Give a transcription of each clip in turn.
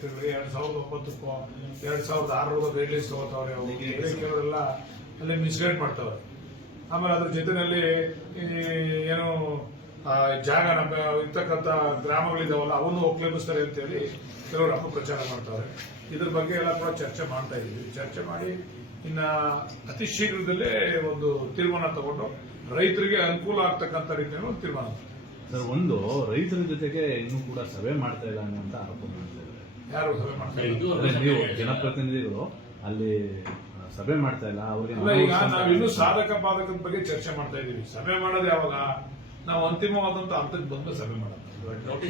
ರೈತರುಗಳಿಗೆ ಎರಡು ಸಾವಿರದ ಒಂಬತ್ತಕ್ಕೋ ಎರಡು ಸಾವಿರದ ಆರರ ಗೈಡ್ ಅವರಿಗೆ ತಗೋತಾವ್ರೆ ಕೆಲವರೆಲ್ಲ ಅಲ್ಲಿ ಮಿಸ್ಗೈಡ್ ಮಾಡ್ತಾವ್ರೆ. ಆಮೇಲೆ ಅದ್ರ ಜೊತೆಯಲ್ಲಿ ಈ ಏನು ಜಾಗ ನಮ್ಮ ಇರ್ತಕ್ಕಂಥ ಗ್ರಾಮಗಳಿದಾವಲ್ಲ ಅವನ್ನು ಒಕ್ಲೇಬಿಸ್ತಾರೆ ಅಂತೇಳಿ ಕೆಲವರು ಅಪಪ್ರಚಾರ ಮಾಡ್ತಾರೆ ಇದ್ರ ಬಗ್ಗೆ ಎಲ್ಲ ಕೂಡ ಚರ್ಚೆ ಮಾಡ್ತಾ ಇದ್ದೀವಿ. ಚರ್ಚೆ ಮಾಡಿ ಇನ್ನ ಅತಿ ಶೀಘ್ರದಲ್ಲೇ ಒಂದು ತೀರ್ಮಾನ ತಗೊಂಡು ರೈತರಿಗೆ ಅನುಕೂಲ ಆಗ್ತಕ್ಕಂಥ ರೀತಿಯಲ್ಲಿ ಒಂದು ತೀರ್ಮಾನ. ಸರ್ ಒಂದು ರೈತರ ಜೊತೆಗೆ ಇನ್ನೂ ಕೂಡ ಸಭೆ ಮಾಡ್ತಾ ಇಲ್ಲ ಅಂತ ಆರೋಪ ಮಾಡ್ತಾ ಇದ್ದಾರೆ. ಯಾರು ಸಭೆ ಮಾಡ್ತಾ ಇಲ್ಲ. ನೀವು ಜನಪ್ರತಿನಿಧಿಗಳು ಅಲ್ಲಿ ಸಭೆ ಮಾಡ್ತಾ ಇಲ್ಲ ಅವ್ರಿಗೆ ಈಗ ನಾವಿನ್ನೂ ಸಾಧಕ ಬಾಧಕದ ಬಗ್ಗೆ ಚರ್ಚೆ ಮಾಡ್ತಾ ಇದೀವಿ ಸಭೆ ಮಾಡೋದು ಯಾವಾಗ? ನಾವು ಅಂತಿಮವಾದಂತ ಹಂತಕ್ಕೆ ಬಂದು ಸಭೆ ಮಾಡೋದು.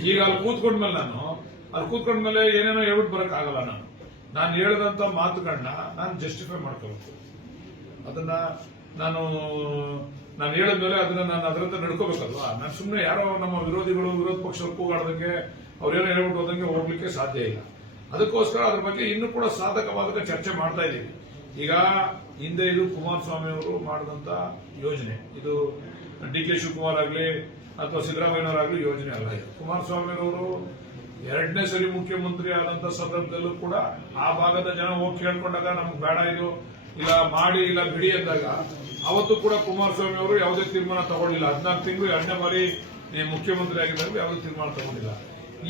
ಈಗ ಅಲ್ಲಿ ಕೂತ್ಕೊಂಡ್ಮೇಲೆ ನಾನು ಅಲ್ಲಿ ಕೂತ್ಕೊಂಡ್ಮೇಲೆ ಏನೇನೋ ಹೇಳ್ಬಿಟ್ಟು ಬರಕ್ ಆಗಲ್ಲ ನಾನು. ನಾನು ಹೇಳಿದಂತ ಮಾತುಗಳನ್ನ ನಾನು ಜಸ್ಟಿಫೈ ಮಾಡ್ಕೋಬೇಕು ಅದನ್ನ ನಾನು ನಾನು ಹೇಳಿದ್ಮೇಲೆ ಅದನ್ನ ನಾನು ಅದರಂತ ನಡ್ಕೋಬೇಕಲ್ವಾ? ನಾನು ಸುಮ್ಮನೆ ಯಾರೋ ನಮ್ಮ ವಿರೋಧಿಗಳು ವಿರೋಧ ಪಕ್ಷ ಕೂಗಾಡೋದಂಗೆ ಅವ್ರೇನೋ ಹೇಳ್ಬಿಟ್ಟು ಹೋದಂಗೆ ಹೋಗ್ಲಿಕ್ಕೆ ಸಾಧ್ಯ ಇಲ್ಲ. ಅದಕ್ಕೋಸ್ಕರ ಅದ್ರ ಬಗ್ಗೆ ಇನ್ನೂ ಕೂಡ ಸಾಧಕವಾದ ಚರ್ಚೆ ಮಾಡ್ತಾ ಇದ್ದೀವಿ. ಈಗ ಹಿಂದೆ ಇದು ಕುಮಾರಸ್ವಾಮಿ ಅವರು ಮಾಡಿದಂತ ಯೋಜನೆ. ಇದು ಡಿ ಕೆ ಶಿವಕುಮಾರ್ ಆಗಲಿ ಅಥವಾ ಸಿದ್ದರಾಮಯ್ಯನವರಾಗ್ಲಿ ಯೋಜನೆ ಅಲ್ಲ ಇದು. ಕುಮಾರಸ್ವಾಮಿ ಅವರು ಎರಡನೇ ಸರಿ ಮುಖ್ಯಮಂತ್ರಿ ಆದಂತ ಸಂದರ್ಭದಲ್ಲೂ ಕೂಡ ಆ ಭಾಗದ ಜನ ಹೋಗಿ ಕೇಳ್ಕೊಂಡಾಗ ನಮ್ಗೆ ಬೇಡ ಇದು. ಇಲ್ಲ ಮಾಡಿ, ಇಲ್ಲ ಬಿಡಿ ಅಂದಾಗ ಅವತ್ತು ಕೂಡ ಕುಮಾರಸ್ವಾಮಿ ಅವರು ಯಾವುದೇ ತೀರ್ಮಾನ ತಗೊಂಡಿಲ್ಲ. ಹದಿನಾಲ್ಕು ತಿಂಗಳು ಎರಡನೇ ಬಾರಿ ಮುಖ್ಯಮಂತ್ರಿ ಆಗಿದ್ದಾಗ ಯಾವುದೇ ತೀರ್ಮಾನ ತಗೊಂಡಿಲ್ಲ.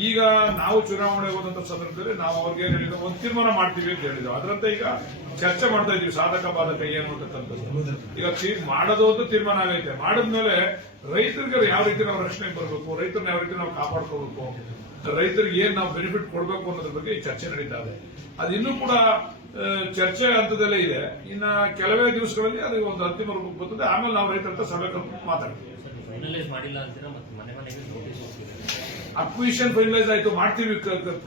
ಈಗ ನಾವು ಚುನಾವಣೆ ಹೋದಂತ ಸಂದರ್ಭದಲ್ಲಿ ನಾವು ಅವ್ರಿಗೆ ಏನ್ ಹೇಳಿದ್ರು ಒಂದು ತೀರ್ಮಾನ ಮಾಡ್ತೀವಿ ಅಂತ ಹೇಳಿದ್ರು ಅದರಂತೆ ಈಗ ಚರ್ಚೆ ಮಾಡ್ತಾ ಇದೀವಿ ಸಾಧಕ ಬಾಧಕ ಏನು ಅಂತಕ್ಕಂಥದ್ದು ಈಗ ಮಾಡೋದು ಅಂತ ತೀರ್ಮಾನ ಆಗೈತೆ. ಮಾಡಿದ್ಮೇಲೆ ರೈತರಿಗೆ ಯಾವ ರೀತಿ ನಾವು ರಕ್ಷಣೆ ಬರಬೇಕು ರೈತರನ್ನ ಯಾವ ರೀತಿ ನಾವು ಕಾಪಾಡ್ಕೋಬೇಕು ರೈತರಿಗೆ ಏನ್ ನಾವು ಬೆನಿಫಿಟ್ ಕೊಡಬೇಕು ಅನ್ನೋದ್ರ ಬಗ್ಗೆ ಚರ್ಚೆ ನಡೀತಾ ಇದೆ. ಅದು ಇನ್ನೂ ಕೂಡ ಚರ್ಚೆ ಹಂತದಲ್ಲೇ ಇದೆ. ಇನ್ನ ಕೆಲವೇ ದಿವಸಗಳಲ್ಲಿ ಅದು ಒಂದು ಅಂತಿಮ ರೂಪಕ್ಕೆ ಬರ್ತದೆ. ಆಮೇಲೆ ನಾವು ರೈತರ ಸಭೆ ಕರೆದು ಮಾತಾಡ್ತೀವಿ. ಫೈನಲೈಸ್ ಮಾಡಿಲ್ಲ ಅಂತೀರಾ ಮತ್ತೆ ಮನೆ ಮನೆಗೆ ನೋಟಿಸ್ ಹೋಗ್ತಿದೆ ಅಕ್ವಿಷನ್ ಫೈನಲೈಸ್ ಆಯ್ತು ಮಾಡ್ತೀವಿ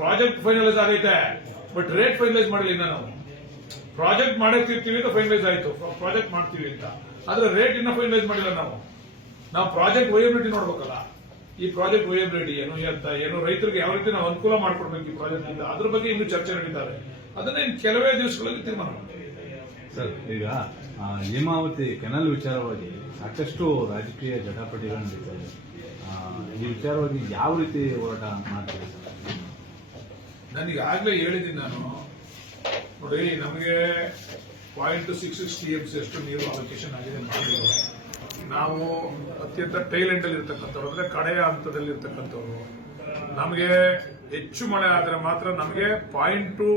ಪ್ರಾಜೆಕ್ಟ್ ಫೈನಲೈಸ್ ಆಗೈತೆ ಬಟ್ ರೇಟ್ ಫೈನಲೈಸ್ ಮಾಡಿಲ್ಲ ಇನ್ನ ನಾವು. ಪ್ರಾಜೆಕ್ಟ್ ಮಾಡಕ್ತಿರ್ತೀವಿ ಅಂತ ಫೈನಲೈಸ್ ಆಯ್ತು ಪ್ರಾಜೆಕ್ಟ್ ಮಾಡ್ತೀವಿ ಅಂತ. ಆದ್ರೆ ರೇಟ್ ಇನ್ನ ಫೈನಲೈಸ್ ಮಾಡಿಲ್ಲ ನಾವು. ನಾವು ಪ್ರಾಜೆಕ್ಟ್ ವಯಬಿಲಿಟಿ ನೋಡ್ಬೇಕಲ್ಲ. ಈ ಪ್ರಾಜೆಕ್ಟ್ ವಯಬಿಲಿಟಿ ಏನು ಅಂತ ಏನು ರೈತರಿಗೆ ಯಾವ ರೀತಿ ನಾವು ಅನುಕೂಲ ಮಾಡ್ಕೊಡ್ಬೇಕು ಈ ಪ್ರಾಜೆಕ್ಟ್ ಇಂದ? ಅದ್ರ ಬಗ್ಗೆ ಇನ್ನೂ ಚರ್ಚೆ ನಡೀತಾರೆ. ಅದನ್ನ ಇನ್ನು ಕೆಲವೇ ದಿವಸಗಳಲ್ಲಿ ತೀರ್ಮಾನ ಮಾಡ್ತೀವಿ. ಸರ್ ಈಗ ಹೇಮಾವತಿ ಕೆನಲ್ ವಿಚಾರವಾಗಿ ಸಾಕಷ್ಟು ರಾಜಕೀಯ ಜಟಾಪಟಿಗಳು ನಡೀತಾ ಈ ವಿಚಾರವಾಗಿ ಯಾವ ರೀತಿ ಹೋರಾಟ ಮಾಡ್ತೀರಿ ಸರ್? ನನಗೆ ಆಗ್ಲೇ ಹೇಳಿದ್ದೀನಿ ನಾನು. ನೋಡಿ, ನಮಗೆ point six six T Ms ಎಷ್ಟು ನೀರು ಅಲೋಕೇಶನ್ ಆಗಿದೆ ನಾವು ಅತ್ಯಂತ ಟೈಲೆಂಟ್ ಎಂಡ್ ಅಲ್ಲಿ ಇರ್ತಕ್ಕಂಥವ್ರು, ಅಂದ್ರೆ ಕಡೆಯ ಹಂತದಲ್ಲಿ ಇರ್ತಕ್ಕಂಥವ್ರು. ನಮಗೆ ಹೆಚ್ಚು ಮಳೆ ಆದರೆ ಮಾತ್ರ ನಮಗೆ point two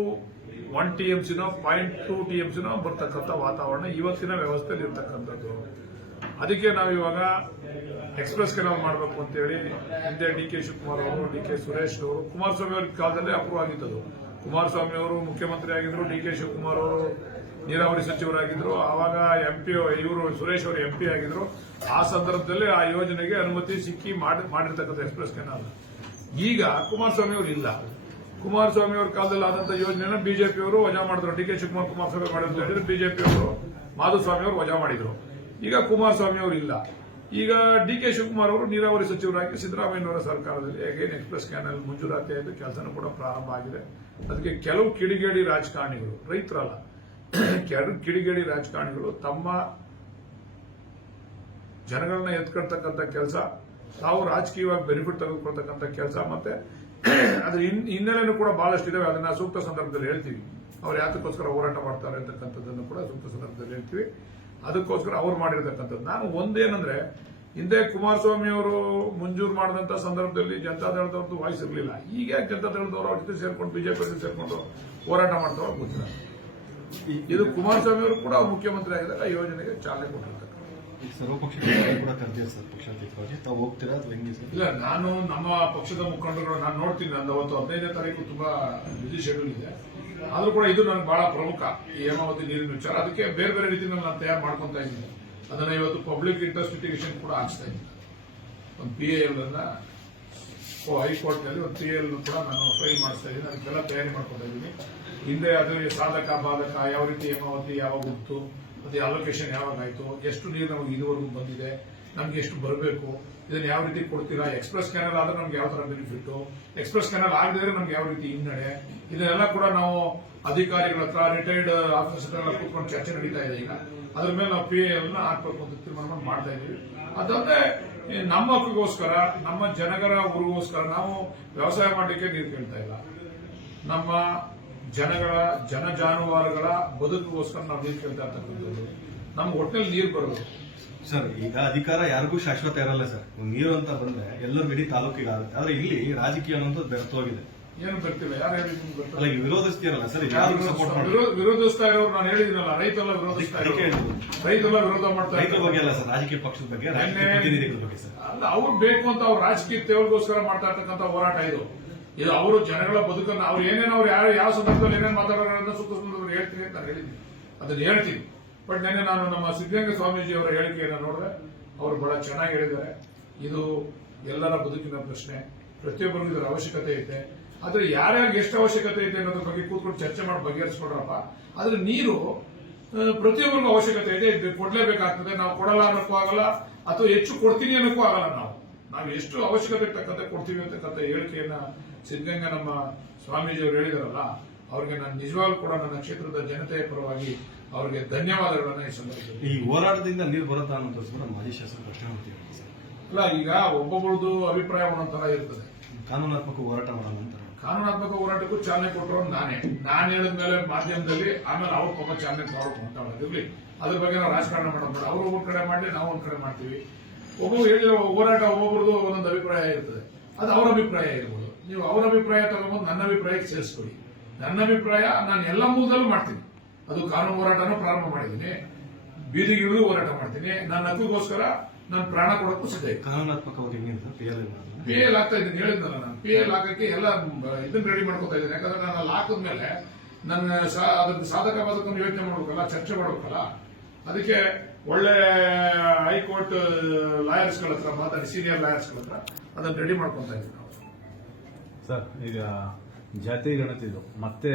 one T M ಸಿನೋ point two T M ಸಿನೋ ಬರ್ತಕ್ಕಂಥ ವಾತಾವರಣ ಇವತ್ತಿನ ವ್ಯವಸ್ಥೆಯಲ್ಲಿ ಇರ್ತಕ್ಕಂಥದ್ದು. ಅದಕ್ಕೆ ನಾವು ಇವಾಗ ಎಕ್ಸ್ಪ್ರೆಸ್ ನಾವು ಮಾಡಬೇಕು ಅಂತೇಳಿ ಹಿಂದೆ ಡಿ ಕೆ ಶಿವಕುಮಾರ್ ಅವರು, ಡಿ ಕೆ ಸುರೇಶ್ ಅವರು, ಕುಮಾರಸ್ವಾಮಿ ಅವರ ಕಾಲದಲ್ಲಿ ಅಪ್ರೂವ್ ಆಗಿದ್ದದು ಕುಮಾರಸ್ವಾಮಿ ಅವರು ಮುಖ್ಯಮಂತ್ರಿ ಆಗಿದ್ರು, ಡಿ ಕೆ ಶಿವಕುಮಾರ್ ಅವರು ನೀರಾವರಿ ಸಚಿವರಾಗಿದ್ರು, ಆವಾಗ ಎಂಪಿ ಇವರು ಸುರೇಶ್ ಅವರು ಎಂಪಿ ಆಗಿದ್ರು. ಆ ಸಂದರ್ಭದಲ್ಲಿ ಆ ಯೋಜನೆಗೆ ಅನುಮತಿ ಸಿಕ್ಕಿ ಮಾಡಿ- ಮಾಡಿರ್ತಕ್ಕಂಥ ಎಕ್ಸ್ಪ್ರೆಸ್ ಕೆನಾಲ್ ಈಗ ಕುಮಾರಸ್ವಾಮಿ ಅವರು ಇಲ್ಲ. ಕುಮಾರಸ್ವಾಮಿ ಅವರ ಕಾಲದಲ್ಲಿ ಆದಂತ ಬಿಜೆಪಿ ಅವರು ವಜಾ ಮಾಡಿದ್ರು. ಡಿ ಕೆ ಶಿವಕುಮಾರ್ ಕುಮಾರಸ್ವಾಮಿ ಮಾಡಿದ್ರು ಬಿಜೆಪಿ ಅವರು ಮಾಧುಸ್ವಾಮಿ ಅವರು ವಜಾ ಮಾಡಿದ್ರು. ಈಗ ಕುಮಾರಸ್ವಾಮಿ ಅವರು ಇಲ್ಲ. ಈಗ ಡಿ ಕೆ ಶಿವಕುಮಾರ್ ಅವರು ನೀರಾವರಿ ಸಚಿವರಾಗಿ ಸಿದ್ದರಾಮಯ್ಯನವರ ಸರ್ಕಾರದಲ್ಲಿ ಅಗೇನ್ ಎಕ್ಸ್ಪ್ರೆಸ್ ಕ್ಯಾನಲ್ ಮಂಜೂರಾತಿ ಆಯಿತು, ಕೆಲಸನೂ ಕೂಡ ಪ್ರಾರಂಭ ಆಗಿದೆ. ಅದಕ್ಕೆ ಕೆಲವು ಕಿಡಿಗೇಡಿ ರಾಜಕಾರಣಿಗಳು, ರೈತರಲ್ಲ ಕೆಲವು ಕಿಡಿಗೇಡಿ ರಾಜಕಾರಣಿಗಳು ತಮ್ಮ ಜನಗಳನ್ನ ಎತ್ಕೊಳ್ತಕ್ಕಂಥ ಕೆಲಸ, ತಾವು ರಾಜಕೀಯವಾಗಿ ಬೆನಿಫಿಟ್ ತೆಗೆದುಕೊಳ್ತಕ್ಕಂಥ ಕೆಲಸ ಮತ್ತೆ ಅದ್ರ ಹಿನ್- ಹಿನ್ನೆಲೆನೂ ಕೂಡ ಬಹಳಷ್ಟು ಇದಾವೆ. ಅದನ್ನ ಸೂಕ್ತ ಸಂದರ್ಭದಲ್ಲಿ ಹೇಳ್ತೀವಿ. ಅವ್ರು ಯಾತಕ್ಕೋಸ್ಕರ ಹೋರಾಟ ಮಾಡ್ತಾರೆ ಅಂತಕ್ಕಂಥದ್ದನ್ನು ಕೂಡ ಸೂಕ್ತ ಸಂದರ್ಭದಲ್ಲಿ ಹೇಳ್ತೀವಿ. ಅದಕ್ಕೋಸ್ಕರ ಅವ್ರು ಮಾಡಿರ್ತಕ್ಕಂಥದ್ದು. ನಾನು ಒಂದೇನಂದ್ರೆ ಹಿಂದೆ ಕುಮಾರಸ್ವಾಮಿ ಅವರು ಮಂಜೂರು ಮಾಡಿದಂತ ಸಂದರ್ಭದಲ್ಲಿ ಜನತಾದಳದವ್ರದ್ದು ವಾಯ್ಸ್ ಇರಲಿಲ್ಲ. ಈಗ ಜನತಾ ದಳದವರು ಅವ್ರ ಜೊತೆ ಸೇರ್ಕೊಂಡು ಬಿಜೆಪಿ ಜೊತೆ ಸೇರ್ಕೊಂಡು ಹೋರಾಟ ಮಾಡ್ತಾರೋ ಗೊತ್ತಿಲ್ಲ ಇದು ಕುಮಾರಸ್ವಾಮಿ ಅವರು ಕೂಡ ಮುಖ್ಯಮಂತ್ರಿ ಆಗಿದಾಗ ಆ ಯೋಜನೆಗೆ ಚಾಲನೆ ಕೊಟ್ಟಿರ್ತಾರೆ ಇಲ್ಲ ನಾನು ನಮ್ಮ ಪಕ್ಷದ ಮುಖಂಡರುಗಳು ನಾನು ನೋಡ್ತೀನಿ ನಂದು ಅವತ್ತು ಹದಿನೈದನೇ ತಾರೀಕು ತುಂಬಾ ಬಿಸಿ ಶೆಡ್ಯೂಲ್ ಇದೆ. ಆದ್ರೂ ಕೂಡ ಇದು ನನಗೆ ಬಹಳ ಪ್ರಮುಖ, ಈ ಹೇಮಾವತಿ ನೀರಿನ ವಿಚಾರ. ಅದಕ್ಕೆ ಬೇರೆ ಬೇರೆ ರೀತಿಯಲ್ಲಿ ನಾನು ತಯಾರು ಮಾಡ್ಕೊತಾ ಇದ್ದೀನಿ. ಅದನ್ನ ಇವತ್ತು ಪಬ್ಲಿಕ್ ಇಂಟ್ರೆಸ್ಟ್ ಲಿಟಿಗೇಷನ್ ಕೂಡ ಹಾಕ್ಸ್ತಾ ಇದ್ದೀನಿ. ಒಂದು ಪಿ ಎಲ್ ಅನ್ನ ಹೈಕೋರ್ಟ್ನಲ್ಲಿ ಒಂದು ಪಿ ಎಲ್ ಕೂಡ ನಾನು ಫೈಲ್ ಮಾಡಿಸ್ತಾ ಇದ್ದೀನಿ. ಅದಕ್ಕೆಲ್ಲ ತಯಾರಿ ಮಾಡ್ಕೊತಾ ಇದ್ದೀನಿ. ಹಿಂದೆ ಅದು ಸಾಧಕ, ಬಾಧಕ, ಯಾವ ರೀತಿ ಹೇಮಾವತಿ ಯಾವಾಗ ಹುಟ್ಟು ಅದು ಅಲೋಕೇಶನ್ ಯಾವಾಗ ಆಯ್ತು, ಎಷ್ಟು ನೀರು ನಮಗೆ ಇದುವರೆಗೂ ಬಂದಿದೆ ನಮ್ಗೆ ಎಷ್ಟು ಬರಬೇಕು, ಇದನ್ನ ಯಾವ ರೀತಿ ಕೊಡ್ತೀರಾ, ಎಕ್ಸ್ಪ್ರೆಸ್ ಕ್ಯಾನಲ್ ಆದ್ರೆ ನಮ್ಗೆ ಯಾವ ತರ ಬೆನಿಫಿಟ್, ಎಕ್ಸ್ಪ್ರೆಸ್ ಕ್ಯಾನಲ್ ಆಗದಿದ್ರೆ ನಮ್ಗೆ ಯಾವ ರೀತಿ ಹಿನ್ನಡೆ, ಇದನ್ನೆಲ್ಲ ಕೂಡ ನಾವು ಅಧಿಕಾರಿಗಳ ಹತ್ರ ರಿಟೈರ್ಡ್ ಆಫೀಸರ್ ಕೂತ್ಕೊಂಡು ಚರ್ಚೆ ನಡೀತಾ ಇದೆ ಈಗ. ಅದ್ರ ಮೇಲೆ ನಾವು ಪಿ ಎಲ್ ಹಾಕ್ಬೇಕು ಅಂತ ತೀರ್ಮಾನ ಮಾಡ್ತಾ ಇದೀವಿ. ಅದಲ್ಲದೆ, ನಮ್ಮ ಹಕ್ಕಿಗೋಸ್ಕರ ನಮ್ಮ ಜನಗರ ಊರಿಗೋಸ್ಕರ ನಾವು ವ್ಯವಸಾಯ ಮಾಡಲಿಕ್ಕೆ ನೀರು ಕೇಳ್ತಾ ಇಲ್ಲ. ನಮ್ಮ ಜನಗಳ, ಜನ ಜಾನುವಾರುಗಳ ಬದುಕಿಗೋಸ್ಕರ ನಾವು ನೀರು ಕೇಳ್ತಾ ಇರ್ತಕ್ಕಂಥದ್ದು. ನಮ್ಗೆ ಹೊಟ್ಟೆಲ್ ನೀರು ಬರಬೇಕು. ಸರ್ ಈಗ ಅಧಿಕಾರ ಯಾರಿಗೂ ಶಾಶ್ವತ ಇರಲ್ಲ ಸರ್. ನೀರು ಅಂತ ಬಂದ್ರೆ ಎಲ್ಲರೂ ಇಡೀ ತಾಲೂಕಿಗೆ ಆಗುತ್ತೆ. ಆದ್ರೆ ಇಲ್ಲಿ ರಾಜಕೀಯ ಅನ್ನೋದು ಬೆರ್ತೋಗಿದೆ ಏನು ಬರ್ತಿಲ್ಲ ಯಾರು ಹೇಳಿ ಅಲ್ಲ ಈಗ ವಿರೋಧಿಸ್ತೀರಲ್ಲ ಸರ್ ಯಾರು ಸಪೋರ್ಟ್ ಮಾಡಿ ವಿರೋ- ವಿರೋಧಿಸ್ತಾ ಇರೋರು ನಾನು ಹೇಳಿದ್ದೀನಲ್ಲ ರೈತೆಲ್ಲ ವಿರೋಧಿಸ್ತಾ ಇರೋರು. ರೈತೆಲ್ಲ ವಿರೋಧ ಮಾಡ್ತಾ ರೈತರ ಬಗ್ಗೆ ಅಲ್ಲ ಸರ್ ರಾಜಕೀಯ ಪಕ್ಷದ ಬಗ್ಗೆ ರಾಜಕೀಯ ಪ್ರತಿನಿಧಿಗಳ ಬಗ್ಗೆ ಸರ್. ಅಲ್ಲ ಅವ್ರು ಬೇಕು ಅಂತ ಅವ್ರು ರಾಜಕೀಯ ತೇವರಿಗೋಸ್ಕರ ಮಾಡ್ತಾ ಇರ್ತಕ್ಕಂಥ ಹೋರಾಟ ಇದು. ಇದು ಅವರು ಜನಗಳ ಬದುಕನ್ನು ಅವ್ರು ಏನೇನು ಅವ್ರು ಯಾರು ಯಾವ ಸಂದರ್ಭದಲ್ಲಿ ಏನೇನು ಅಂತ ಸುತ್ತ ಸಂದರ್ಭದಲ್ಲಿ ಹೇಳ್ತೀನಿ ಅಂತ ಹೇಳಿದ್ದೀನಿ. ಅದನ್ನ ಹೇಳ್ತೀನಿ. ಬಟ್ ನಿನ್ನೆ ನಾನು ನಮ್ಮ ಸಿದ್ದಗಂಗಾ ಸ್ವಾಮೀಜಿ ಅವರ ಹೇಳಿಕೆಯನ್ನು ನೋಡಿದೆ. ಅವರು ಬಹಳ ಚೆನ್ನಾಗಿ ಹೇಳಿದ್ದಾರೆ ಇದು ಎಲ್ಲರ ಬದುಕಿನ ಪ್ರಶ್ನೆ. ಪ್ರತಿಯೊಬ್ಬರಿಗೂ ಇದರ ಅವಶ್ಯಕತೆ ಐತೆ. ಆದ್ರೆ ಯಾರ್ಯಾರಿಗೆ ಎಷ್ಟು ಅವಶ್ಯಕತೆ ಐತೆ ಅನ್ನೋದ್ರ ಬಗ್ಗೆ ಕೂತ್ಕೊಂಡು ಚರ್ಚೆ ಮಾಡಿ ಬಗೆಹರಿಸ್ಕೊಡ್ರಪ್ಪ. ಆದ್ರೆ ನೀರು ಪ್ರತಿಯೊಬ್ಬರಿಗೂ ಅವಶ್ಯಕತೆ ಇದೆ. ಇದು ಕೊಡ್ಲೇಬೇಕಾಗ್ತದೆ. ನಾವು ಕೊಡಲ್ಲ ಅನ್ನೋಕ್ಕೂ ಆಗಲ್ಲ. ಅಥವಾ ಹೆಚ್ಚು ಕೊಡ್ತೀನಿ ಅನ್ನೋಕ್ಕೂ ಆಗಲ್ಲ ನಾವು. ನಾವು ಎಷ್ಟು ಅವಶ್ಯಕತೆ ತಕ್ಕಂತೆ ಕೊಡ್ತೀವಿ ಅಂತಕ್ಕಂಥ ಹೇಳಿಕೆಯನ್ನ ಸಿದ್ಧಗಂಗಾ ನಮ್ಮ ಸ್ವಾಮೀಜಿ ಅವರು ಹೇಳಿದಾರಲ್ಲ ಅವ್ರಿಗೆ ನಾನು ನಿಜವಾಗ್ಲೂ ಕೂಡ ನನ್ನ ಕ್ಷೇತ್ರದ ಜನತೆಯ ಪರವಾಗಿ ಅವರಿಗೆ ಧನ್ಯವಾದಗಳನ್ನ ಈ ಸಂದರ್ಭದಲ್ಲಿ ಈ ಹೋರಾಟದಿಂದ ನೀರು ಬರುತ್ತಾ ಅನ್ನೋದು ಮಾಜಿ ಶಾಸಕ ಪ್ರಶ್ನೆ ಮಾಡ್ತೀವಿ ಇಲ್ಲ ಅಲ್ಲ ಈಗ ಒಬ್ಬೊಬ್ಬರದು ಅಭಿಪ್ರಾಯ ಒಂದೊಂಥರ ಇರ್ತದೆ. ಕಾನೂನಾತ್ಮಕ ಹೋರಾಟ ಮಾಡೋಣ ಅಂತ ಕಾನೂನಾತ್ಮಕ ಹೋರಾಟಕ್ಕೂ ಚಾಲನೆ ಕೊಟ್ಟರು ನಾನೇ. ನಾನು ಹೇಳಿದ ಮೇಲೆ ಮಾಧ್ಯಮದಲ್ಲಿ ಆಮೇಲೆ ಅವ್ರ ಪಾಪ ಚಾಲನೆ ಮಾಡೋಕೆ ಅಂತ ಇರ್ಲಿ. ಅದ್ರ ಬಗ್ಗೆ ನಾವು ರಾಜಕಾರಣ ಮಾಡೋದು ಅವರು ಒಂದ್ ಕಡೆ ಮಾಡಲಿ ನಾವು ಒಂದ್ ಕಡೆ ಮಾಡ್ತೀವಿ. ಒಬ್ಬರು ಹೇಳಿರೋ ಹೋರಾಟ ಒಬ್ಬೊಬ್ರದ್ದು ಒಂದೊಂದು ಅಭಿಪ್ರಾಯ ಇರ್ತದೆ. ಅದು ಅವ್ರ ಅಭಿಪ್ರಾಯ ಇರ್ಬೋದು. ನೀವು ಅವ್ರ ಅಭಿಪ್ರಾಯ ತಗೊಂಡು ನನ್ನ ಅಭಿಪ್ರಾಯಕ್ಕೆ ಸೇರಿಸ್ಕೊಳ್ಳಿ. ನನ್ನ ಅಭಿಪ್ರಾಯ ನಾನು ಎಲ್ಲ ಮೂಲದಲ್ಲೂ ಮಾಡ್ತೀನಿ. ಅದು ಕಾನೂನು ಹೋರಾಟನ ಪ್ರಾರಂಭ ಮಾಡಿದ್ದೀನಿ. ಬೀದಿಗೆ ಇಳಿದು ಹೋರಾಟ ಮಾಡ್ತೀನಿ. ನನ್ನ ಹಕ್ಕಿಗೋಸ್ಕರ ನಾನು ಪ್ರಾಣ ಕೊಡಕ್ಕೂ ಸಿದ್ಧ ಕಾನೂನಾತ್ಮಕವಾಗಿ ಪಿ ಎಲ್ ಆಗ್ತಾ ಎಲ್ ಹಾಕ್ತಾ ಇದ್ದೀನಿ. ಹೇಳಿದ್ನಲ್ಲ ನಾನು. ಪಿ ಎಲ್ ಹಾಕಕ್ಕೆ ಎಲ್ಲ ಇದನ್ನ ರೆಡಿ ಮಾಡ್ಕೊತಾ ಇದ್ದೀನಿ. ಯಾಕಂದ್ರೆ ನಾನು ಅಲ್ಲಿ ಹಾಕಿದ್ಮೇಲೆ ನನ್ನ ಸಾ- ಅದನ್ನ ಸಾಧಕ ಬಾಧಕವನ್ನು ಯೋಚನೆ ಮಾಡ್ಬೇಕಲ್ಲ ಚರ್ಚೆ ಮಾಡ್ಬೇಕಲ್ಲ ಅದಕ್ಕೆ ಒಳ್ಳೆ ಹೈಕೋರ್ಟ್ ಲಾಯರ್ಸ್ಗಳ ಹತ್ರ ಮಾತಾಡಿ ಸೀನಿಯರ್ ಲಾಯರ್ಸ್ಗಳ ಹತ್ರ ಅದನ್ನ ರೆಡಿ ಮಾಡ್ಕೊತಾ ಇದ್ದೀನಿ ನಾವು. ಸರ್ ಈಗ ಜಾತಿ ಗಣತಿದು ಮತ್ತೆ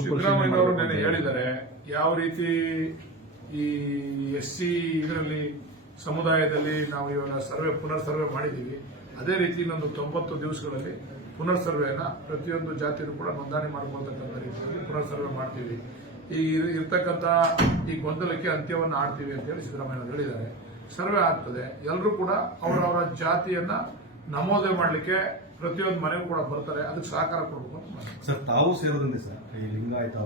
ಸಿದ್ದರಾಮಯ್ಯ ಅವರು ಹೇಳಿದ್ದಾರೆ ಯಾವ ರೀತಿ ಈ ಎಸ್ ಸಿ ಇದರಲ್ಲಿ ಸಮುದಾಯದಲ್ಲಿ ನಾವು ಇವಾಗ ಸರ್ವೆ ಪುನರ್ ಸರ್ವೆ ಮಾಡಿದ್ದೀವಿ. ಅದೇ ರೀತಿ ಇನ್ನೊಂದು ತೊಂಬತ್ತು ದಿವಸಗಳಲ್ಲಿ ಪುನರ್ ಸರ್ವೆಯನ್ನ ಪ್ರತಿಯೊಂದು ಜಾತಿಯೂ ಕೂಡ ನೋಂದಣಿ ಮಾಡ್ಕೊಳ್ತಕ್ಕಂಥ ರೀತಿಯಲ್ಲಿ ಪುನರ್ ಸರ್ವೆ ಮಾಡ್ತೀವಿ. ಈ ಇರ್- ಇರ್ತಕ್ಕಂಥ ಈ ಗೊಂದಲಕ್ಕೆ ಅಂತ್ಯವನ್ನು ಆಡ್ತೀವಿ ಅಂತ ಹೇಳಿ ಸಿದ್ದರಾಮಯ್ಯ ಹೇಳಿದ್ದಾರೆ. ಸರ್ವೆ ಆಗ್ತದೆ. ಎಲ್ಲರೂ ಕೂಡ ಅವರವರ ಜಾತಿಯನ್ನ ನಮೋದೆ ಮಾಡಲಿಕ್ಕೆ ಪ್ರತಿಯೊಂದು ಮನೆಗೂ ಕೂಡ ಬರ್ತಾರೆ ಅದಕ್ಕೆ ಸಹಕಾರ ಕೊಡಬೇಕು ಸರ್ ತಾವು ಸೇರಿದಂತೆ ಸರ್ ಈ ಲಿಂಗಾಯತ